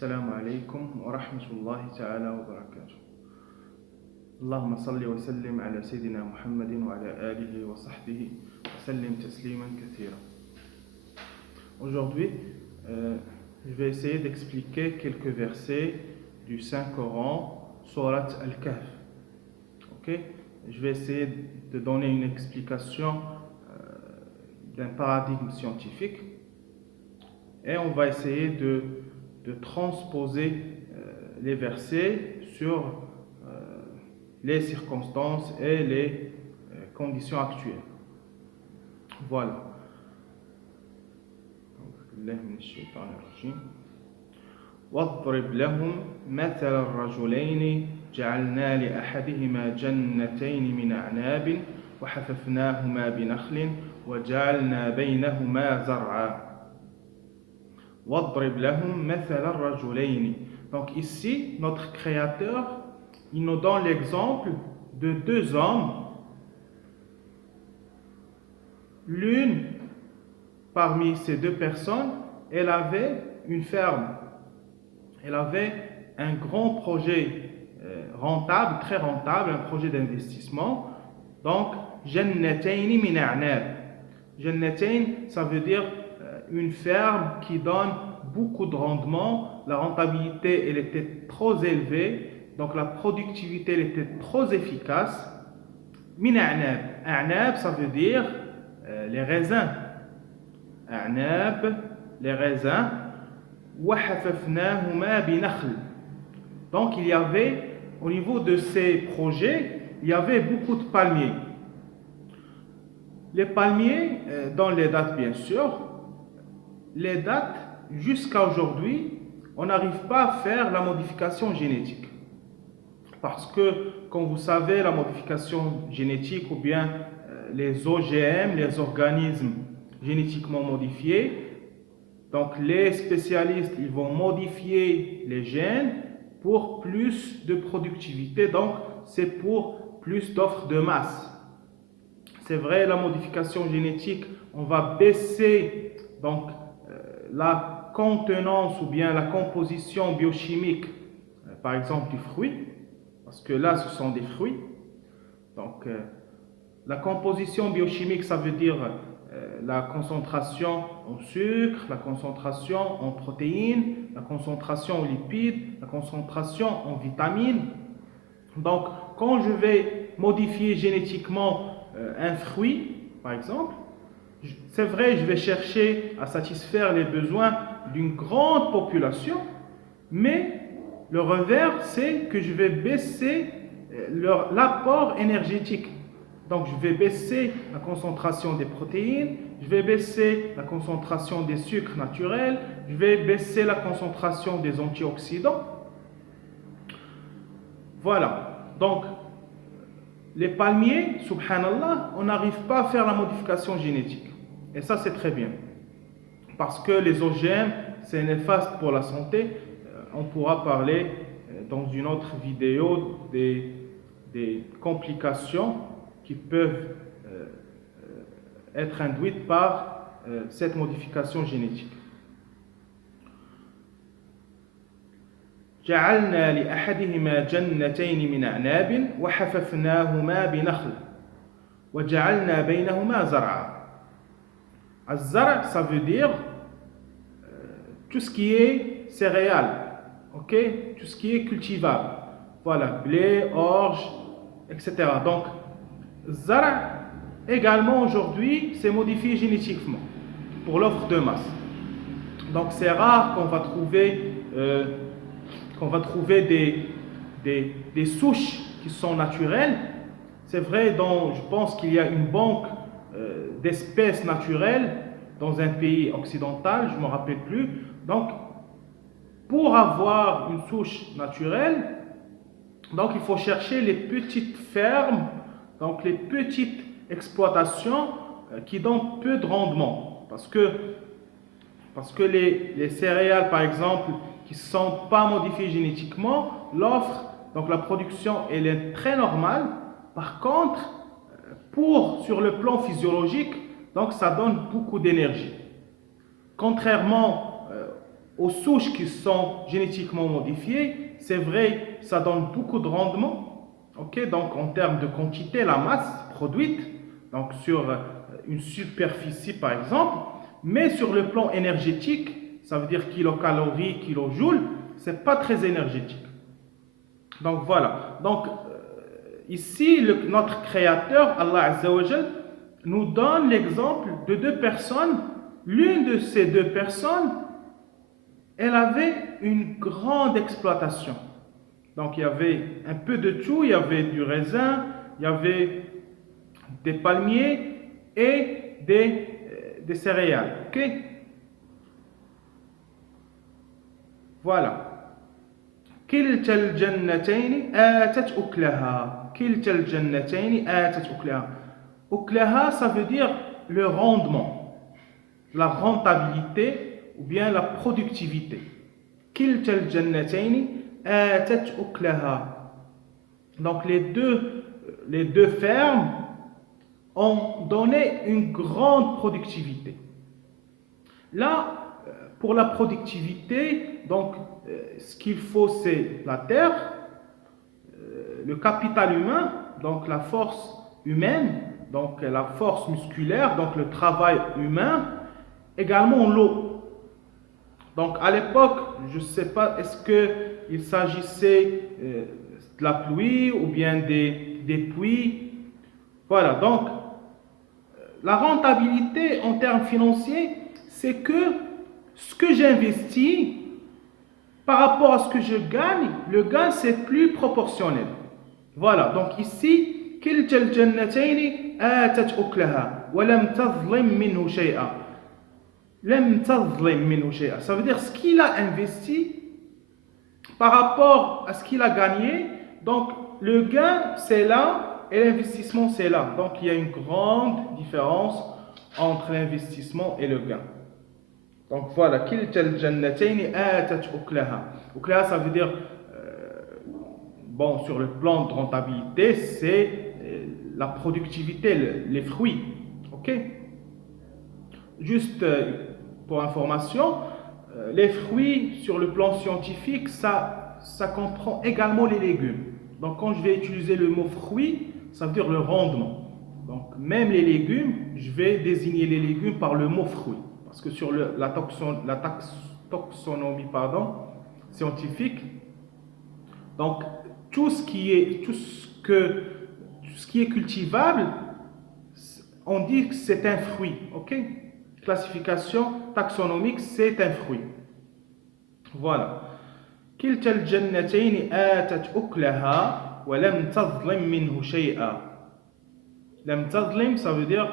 السلام عليكم ورحمة الله تعالى وبركاته. اللهم صل وسلم على سيدنا محمد وعلى آله وصحبه وسلم تسليما كثيرا. Aujourd'hui, je vais essayer d'expliquer quelques versets du Saint-Coran, Surat Al-Kahf. Ok? Je vais essayer de donner une explication d'un paradigme scientifique et on va essayer de transposer les versets sur les circonstances et les conditions actuelles. Voilà. واضرب لهم مثل الرجلين جعلنا لأحدهما جنتين من أعناب وحففناهما بنخل وجعلنا بينهما زرعا. واضرب لهم مثل الرجلين. Donc ici, notre Créateur, il nous donne l'exemple de deux hommes. L'une parmi ces deux personnes, elle avait une ferme. Elle avait un grand projet rentable, très rentable, un projet d'investissement. Donc, jannatayn min a'nab. Jannatayn, ça veut dire une ferme qui donne beaucoup de rendement. La rentabilité, elle était trop élevée. Donc, la productivité, elle était trop efficace. Min a'nab. A'nab, ça veut dire les raisins. A'nab, les raisins. وَحَفَفْنَاهُمَا بِنَخْلٍ. Donc il y avait, au niveau de ces projets, il y avait beaucoup de palmiers. Les palmiers, dans les dates bien sûr, les dates jusqu'à aujourd'hui, on n'arrive pas à faire la modification génétique. Parce que, comme vous savez, la modification génétique ou bien les OGM, les organismes génétiquement modifiés, donc les spécialistes, ils vont modifier les gènes pour plus de productivité, donc c'est pour plus d'offres de masse. C'est vrai, la modification génétique, on va baisser donc la contenance ou bien la composition biochimique, par exemple du fruit, parce que là ce sont des fruits. Donc la composition biochimique, ça veut dire la concentration en sucre, la concentration en protéines, la concentration en lipides, la concentration en vitamines. Donc, quand je vais modifier génétiquement un fruit, par exemple, c'est vrai, je vais chercher à satisfaire les besoins d'une grande population, mais le revers, c'est que je vais baisser l'apport énergétique. Donc, je vais baisser la concentration des protéines, je vais baisser la concentration des sucres naturels, je vais baisser la concentration des antioxydants. Voilà. Donc, les palmiers, subhanallah, on n'arrive pas à faire la modification génétique. Et ça, c'est très bien. Parce que les OGM, c'est néfaste pour la santé. On pourra parler dans une autre vidéo des complications qui peuvent être induites par cette modification génétique. جعلنا لأحدهما جنتين من أعناب وحففناهما بنخل وجعلنا بينهما زرعا. الزرع, ça veut dire tout ce qui est céréales, ok, tout ce qui est cultivable. Voilà, blé, orge, etc. Donc Zara, également aujourd'hui, c'est modifié génétiquement pour l'offre de masse. Donc c'est rare qu'on va trouver des souches qui sont naturelles. C'est vrai, je pense qu'il y a une banque d'espèces naturelles dans un pays occidental, je ne me rappelle plus. Donc, pour avoir une souche naturelle, donc il faut chercher les petites fermes, donc les petites exploitations qui donnent peu de rendement. Parce que les céréales, par exemple, qui ne sont pas modifiées génétiquement, l'offre, donc la production, elle est très normale. Par contre, sur le plan physiologique, donc ça donne beaucoup d'énergie. Contrairement aux souches qui sont génétiquement modifiées, c'est vrai, ça donne beaucoup de rendement. Ok, donc en termes de quantité, la masse produite, donc sur une superficie par exemple, mais sur le plan énergétique, ça veut dire kilocalories, kilojoules, c'est pas très énergétique. Donc voilà. Donc ici, notre créateur, Allah Azza wa Jal, nous donne l'exemple de deux personnes. L'une de ces deux personnes, elle avait une grande exploitation. Donc il y avait un peu de tout, il y avait du raisin, il y avait des palmiers et des céréales. Ok? Voilà. كلتا الجنتين آتت أكلها. كلتا الجنتين آتت أكلها. أكلها, ça veut dire le rendement, la rentabilité ou bien la productivité. كلتا الجنتين آتت أكلها. Donc les deux fermes ont donné une grande productivité. Là, pour la productivité, donc ce qu'il faut, c'est la terre, le capital humain, donc la force humaine, donc la force musculaire, donc le travail humain, également l'eau. Donc à l'époque, je ne sais pas, est-ce qu'il s'agissait de la pluie ou bien des puits. Voilà, donc la rentabilité en termes financiers, c'est que ce que j'investis par rapport à ce que je gagne, le gain c'est plus proportionnel. Voilà, donc ici, كلتا الجنتين آتت أكلها ولم تظلم منه شيئا. لم تظلم منه شيئا. Ça veut dire ce qu'il a investi par rapport à ce qu'il a gagné. Donc le gain c'est là et l'investissement c'est là. Donc il y a une grande différence entre l'investissement et le gain. Donc voilà, كلتا الجنتين آتت أكلها. أكلها, ça veut dire bon, sur le plan de rentabilité, c'est la productivité, les fruits. Ok? Juste pour information, les fruits sur le plan scientifique, ça comprend également les légumes. Donc quand je vais utiliser le mot fruit, ça veut dire le rendement. Donc même les légumes, je vais désigner les légumes par le mot fruit. Parce que sur la taxonomie scientifique, donc tout ce qui est cultivable, on dit que c'est un fruit. Ok? Classification taxonomique, c'est un fruit. Voilà. كلتا الجنتين آتت أكلها ولم تظلم منه شيئا. لم تظلم, ça veut dire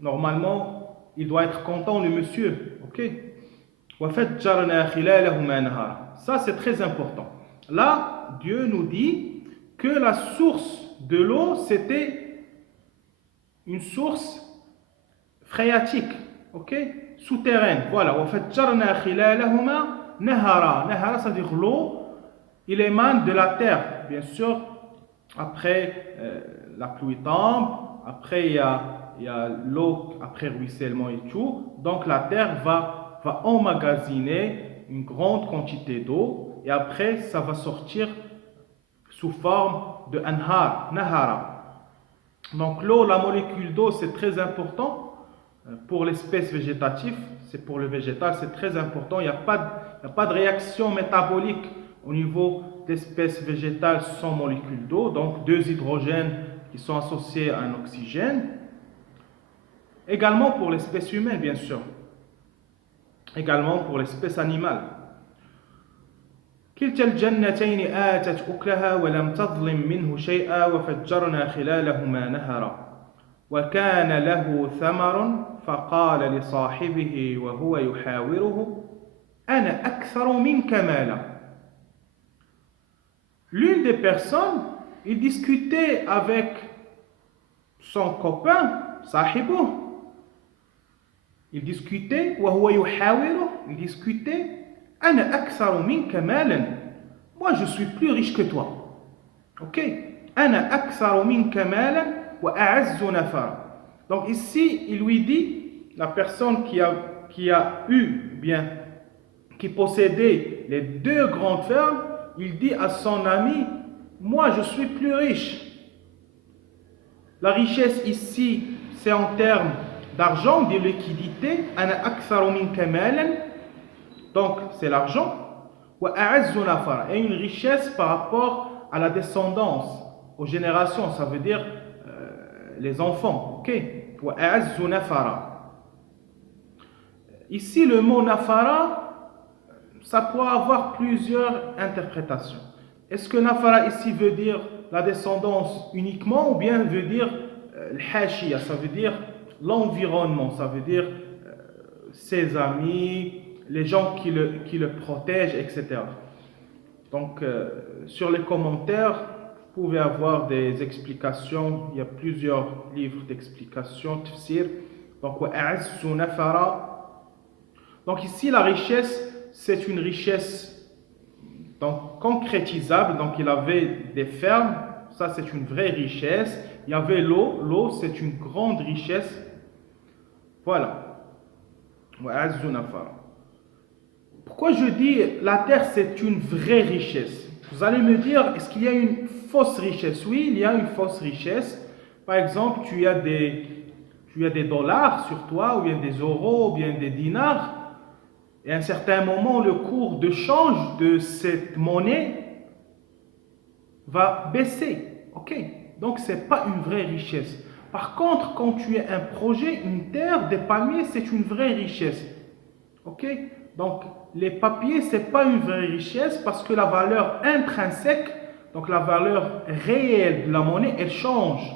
normalement il doit être content le monsieur. Ok? وفجرنا خلالهما نهارا. Ça c'est très important. Là, Dieu nous dit que la source de l'eau, c'était une source phréatique, ok, souterraine. Voilà. وَفَجَّرْنَا خِلَالَهُمَا نَهَرًا. Nahara, ça veut dire l'eau, il émane de la terre. Bien sûr, après la pluie tombe, après il y a l'eau, après ruissellement et tout. Donc la terre va emmagasiner une grande quantité d'eau et après ça va sortir sous forme de anhar, nahara. Donc l'eau, la molécule d'eau, c'est très important pour l'espèce végétative, c'est pour le végétal, c'est très important. Il n'y a pas de réaction métabolique au niveau d'espèces végétales sans molécule d'eau, donc deux hydrogènes qui sont associés à un oxygène. Également pour l'espèce humaine, bien sûr. Également pour l'espèce animale. كلتا الجنتين آتت أكلها ولم تظلم منه شيئا وفجرنا خلالهما نهرا وكان له ثمر فقال لصاحبه وهو يحاوره أنا أكثر منك مالا. L'une des personnes, il discutait avec son copain, صاحبه. Il discutait وهو يحاوره, il discutait أنا أكثر منك مالا. Moi je suis plus riche que toi. Ok? أنا أكثر منك مالا وأعز نفرا. Donc ici il lui dit, la personne qui a qui possédait les deux grandes fermes, il dit à son ami, moi je suis plus riche. La richesse ici, c'est en termes d'argent, de liquidité. Ana aktharu minka malan. Donc c'est l'argent. Wa a'azzu nafara. Et une richesse par rapport à la descendance, aux générations, ça veut dire les enfants. Ok. Wa a'azzu nafara. Ici le mot nafara, ça pourra avoir plusieurs interprétations. Est-ce que nafara ici veut dire la descendance uniquement ou bien veut dire l'hashia, ça veut dire l'environnement, ça veut dire ses amis, les gens qui le protègent, etc. Donc, sur les commentaires, vous pouvez avoir des explications. Il y a plusieurs livres d'explications, tafsir. Donc, donc ici, la richesse, c'est une richesse donc concrétisable. Donc, il avait des fermes, ça c'est une vraie richesse. Il y avait l'eau, c'est une grande richesse. Voilà. Pourquoi je dis la terre c'est une vraie richesse? Vous allez me dire, est-ce qu'il y a une fausse richesse? Oui, il y a une fausse richesse. Par exemple, tu as des dollars sur toi, ou bien des euros, ou bien des dinars. Et à un certain moment, le cours de change de cette monnaie va baisser. Ok? Donc, ce n'est pas une vraie richesse. Par contre, quand tu as un projet, une terre, des palmiers, c'est une vraie richesse. Ok? Donc, les papiers, ce n'est pas une vraie richesse parce que la valeur intrinsèque, donc la valeur réelle de la monnaie, elle change.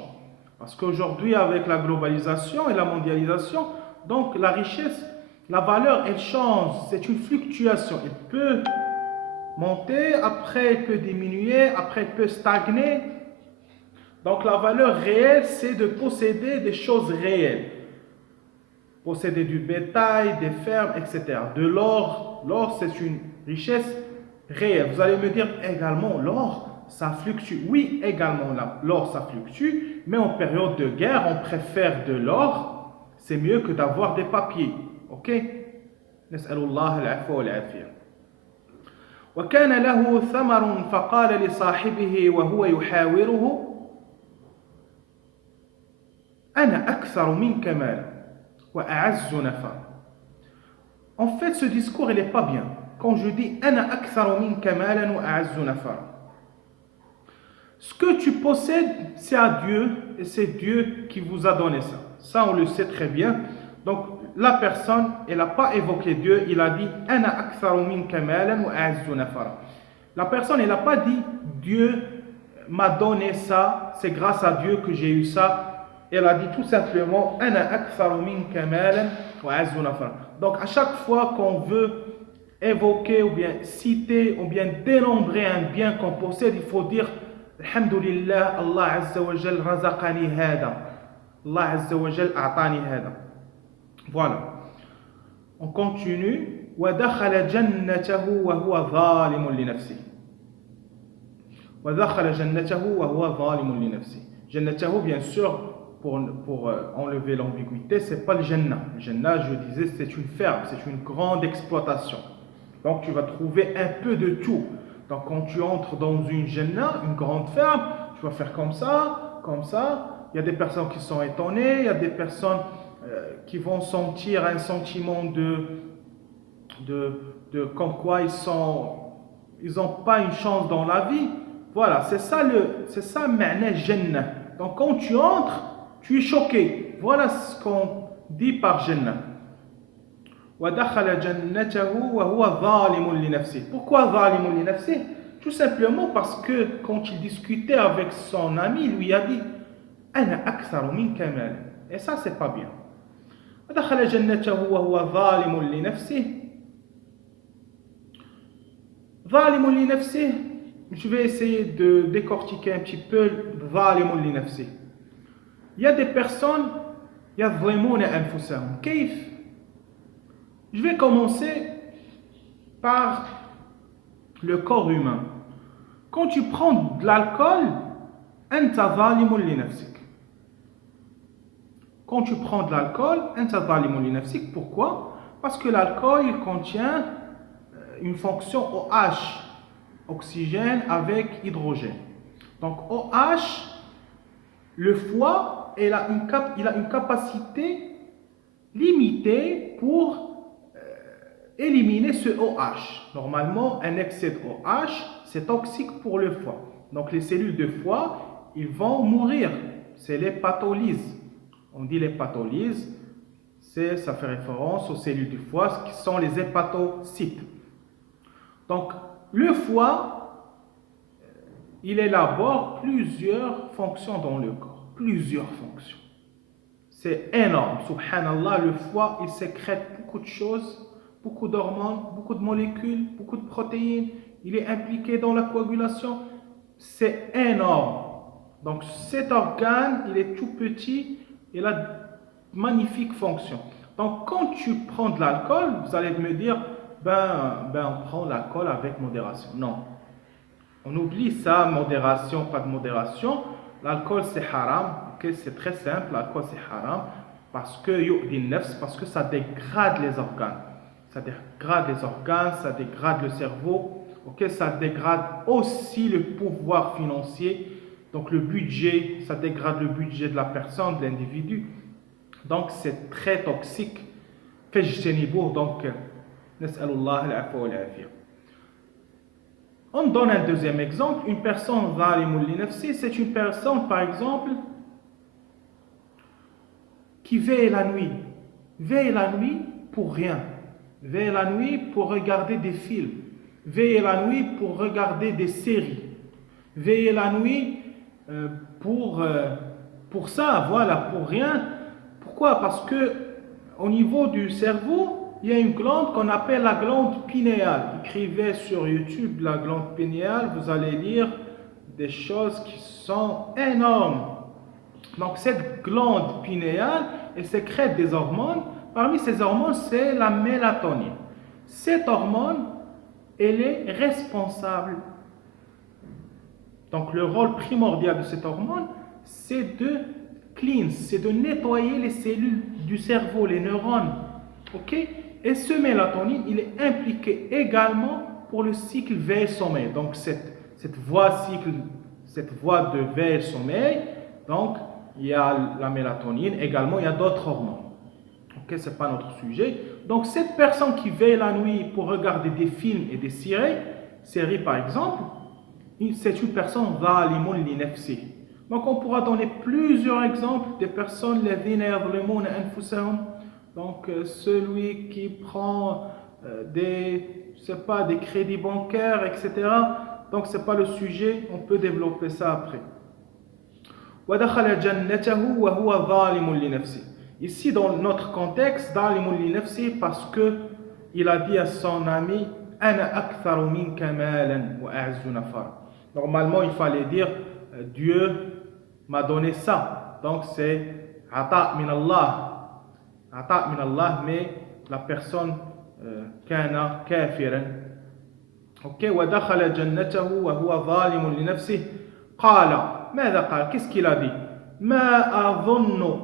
Parce qu'aujourd'hui, avec la globalisation et la mondialisation, donc la richesse, la valeur, elle change. C'est une fluctuation. Elle peut monter, après elle peut diminuer, après elle peut stagner. Donc la valeur réelle, c'est de posséder des choses réelles. Posséder du bétail, des fermes, etc. De l'or. L'or, c'est une richesse réelle. Vous allez me dire également, l'or, ça fluctue. Oui, également, l'or, ça fluctue. Mais en période de guerre, on préfère de l'or. C'est mieux que d'avoir des papiers. Ok? Nas'alullah al-afwa wal-afiyah. وكان له ثمر فقال لصاحبه وهو يحاوره أنا أكثر منك مالا وأعز نفرا. En fait, ce discours, il n'est pas bien. Quand je dis أنا أكثر منك مالا وأعز نفرا, ce que tu possèdes, c'est à Dieu et c'est Dieu qui vous a donné ça. Ça, on le sait très bien. Donc, la personne, elle n'a pas évoqué Dieu, il a dit أنا أكثر منك مالا وأعز نفرا. La personne, elle n'a pas dit Dieu m'a donné ça, c'est grâce à Dieu que j'ai eu ça. Elle a dit tout simplement أنا أكثر منك مالا وأعز نفرا. Donc, à chaque fois qu'on veut évoquer ou bien citer ou bien dénombrer un bien qu'on possède, il faut dire Alhamdulillah, Allah Azza wa Jal razaqani hada. Allah Azza wa Jal a'tani hada. Voilà. On continue. وَدَخَلَ جَنَّتَهُ وَهُوَ ظَالِمٌ لِنَفْسِهِ. وَدَخَلَ جَنَّتَهُ وَهُوَ ظَالِمٌ لِنَفْسِهِ. Jannatahu, bien sûr, pour enlever l'ambiguïté, c'est pas le Jannah. Le Jannah, je disais, c'est une ferme, c'est une grande exploitation. Donc tu vas trouver un peu de tout. Donc quand tu entres dans une Jannah, une grande ferme, tu vas faire comme ça, comme ça. Il y a des personnes qui sont étonnées, il y a des personnes qui vont sentir un sentiment de comme quoi ils n'ont pas une chance dans la vie. Voilà, c'est ça ma'na Jannah. Donc quand tu entres, tu es choqué. Voilà ce qu'on dit par Jannah. وَدَخَلَ جَنَّتَهُ وَهُوَ ظَالِمٌ لِنَفْسِهِ. Pourquoi ظَالِمٌ لِنَفْسِهِ? Tout simplement parce que quand il discutait avec son ami, il lui a dit أَنَا أَكْثَرُ مِنْكَ مَالًا. Et ça, c'est pas bien. وَدَخَلَ جَنَّتَهُ وَهُوَ ظَالِمٌ لِنَفْسِهِ. ظَالِمٌ لِنَفْسِهِ. Je vais essayer de décortiquer un petit peu ظَالِمٌ لِنَفْسِهِ. Il y a des personnes يظلمون أنفسهم. كيف؟ Je vais commencer par le corps humain. Quand tu prends de l'alcool, أنت ظالم لنفسك. Quand tu prends de l'alcool, أنت ظالم لنفسك. Pourquoi? Parce que l'alcool, il contient une fonction OH, oxygène avec hydrogène. Donc OH, le foie, il a une capacité limitée pour éliminer ce OH. Normalement, un excès de OH, c'est toxique pour le foie. Donc les cellules de foie, ils vont mourir. C'est l'hépatolyse. On dit l'hépatolyse, ça fait référence aux cellules du foie qui sont les hépatocytes. Donc le foie, il élabore plusieurs fonctions dans le corps. Plusieurs fonctions. C'est énorme. Subhanallah, le foie, il sécrète beaucoup de choses, beaucoup d'hormones, beaucoup de molécules, beaucoup de protéines. Il est impliqué dans la coagulation. C'est énorme. Donc cet organe, il est tout petit, il a de magnifiques fonctions. Donc quand tu prends de l'alcool, vous allez me dire, on prend l'alcool avec modération. Non. On oublie ça, modération, pas de modération. L'alcool c'est haram, okay? C'est très simple, l'alcool c'est haram parce que ça dégrade les organes. Ça dégrade les organes, ça dégrade le cerveau, okay? Ça dégrade aussi le pouvoir financier, donc le budget, ça dégrade le budget de la personne, de l'individu. Donc c'est très toxique. Donc, nas'alullah al-afwa wal-afiyah. On donne un deuxième exemple. Une personne zalimun li nafsi, c'est une personne, par exemple, qui veille la nuit. Veille la nuit pour rien. Veille la nuit pour regarder des films. Veille la nuit pour regarder des séries. Veille la nuit pour ça, voilà, pour rien. Pourquoi? Parce que au niveau du cerveau, il y a une glande qu'on appelle la glande pinéale. Écrivez sur YouTube la glande pinéale, vous allez lire des choses qui sont énormes. Donc cette glande pinéale, elle sécrète des hormones. Parmi ces hormones, c'est la mélatonine. Cette hormone, elle est responsable. Donc le rôle primordial de cette hormone, c'est de cleanse, c'est de nettoyer les cellules du cerveau, les neurones. Ok? Et ce mélatonine, il est impliqué également pour le cycle veille-sommeil. Donc cette voie de veille-sommeil, donc il y a la mélatonine, également il y a d'autres hormones. Ok, ce n'est pas notre sujet. Donc cette personne qui veille la nuit pour regarder des films et des séries par exemple, c'est une personne zalimun li nafsi. Donc on pourra donner plusieurs exemples des personnes ladhina yadhlimuna anfusahum. Donc celui qui prend des crédits bancaires, etc. Donc ce n'est pas le sujet, on peut développer ça après. وَدَخَلَ جَنَّتَهُ وَهُوَ ظَالِمٌ لِنَفْسِهِ. Ici dans notre contexte, ظَالِمٌ لِنَفْسِهِ, parce que il a dit à son ami أَنَا أَكْثَرُ مِنْكَ مَالًا وَأَعْزُّ نَفَرًا. Normalement il fallait dire Dieu m'a donné ça. Donc c'est ata min Allah, mais la personne kana kafiran. Ok, ودخل جنته وهو ظالم لنفسه قال ماذا قال؟ Qu'est-ce qu'il a dit? ما أظن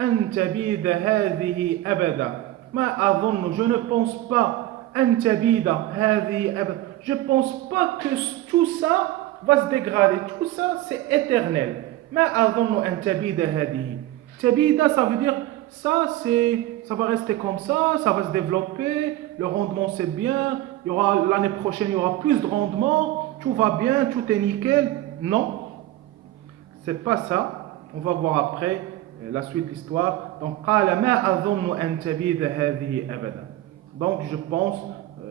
أن تبيد هذه أبدا. ما أظن, je ne pense pas أن تبيد هذه أبدا. Je pense pas que tout ça va se dégrader. Tout ça c'est éternel. ما أظن أن تبيد هذه. تبيد, ça veut dire ça va rester comme ça va se développer, le rendement c'est bien, l'année prochaine il y aura plus de rendement, tout va bien, tout est nickel. Non, c'est pas ça. On va voir après la suite de l'histoire. Donc قال ما أظن أن تبيد هذه أبدا. Donc je pense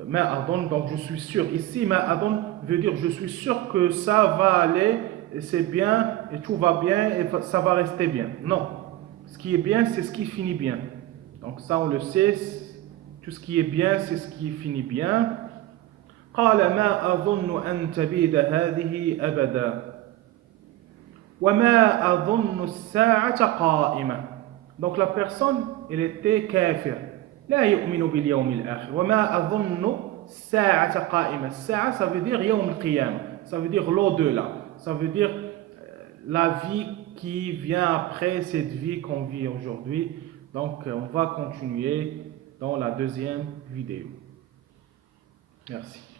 ما أظن, donc je suis sûr. Ici ما أظن veut dire je suis sûr que ça va aller, c'est bien et tout va bien et ça va rester bien. Non. Ce qui est bien, c'est ce qui finit bien. Donc ça, on le sait. Tout ce qui est bien, c'est ce qui finit bien. قال ما أظن أن تبيد هذه أبدا وما أظن الساعة قائمة. Donc la personne, elle était kafir. لا يؤمن باليوم الآخر. وما أظن الساعة قائمة. الساعة, ça veut dire يوم القيامة. Ça veut dire l'au-delà. Ça veut dire la vie qui vient après cette vie qu'on vit aujourd'hui. Donc on va continuer dans la deuxième vidéo. Merci.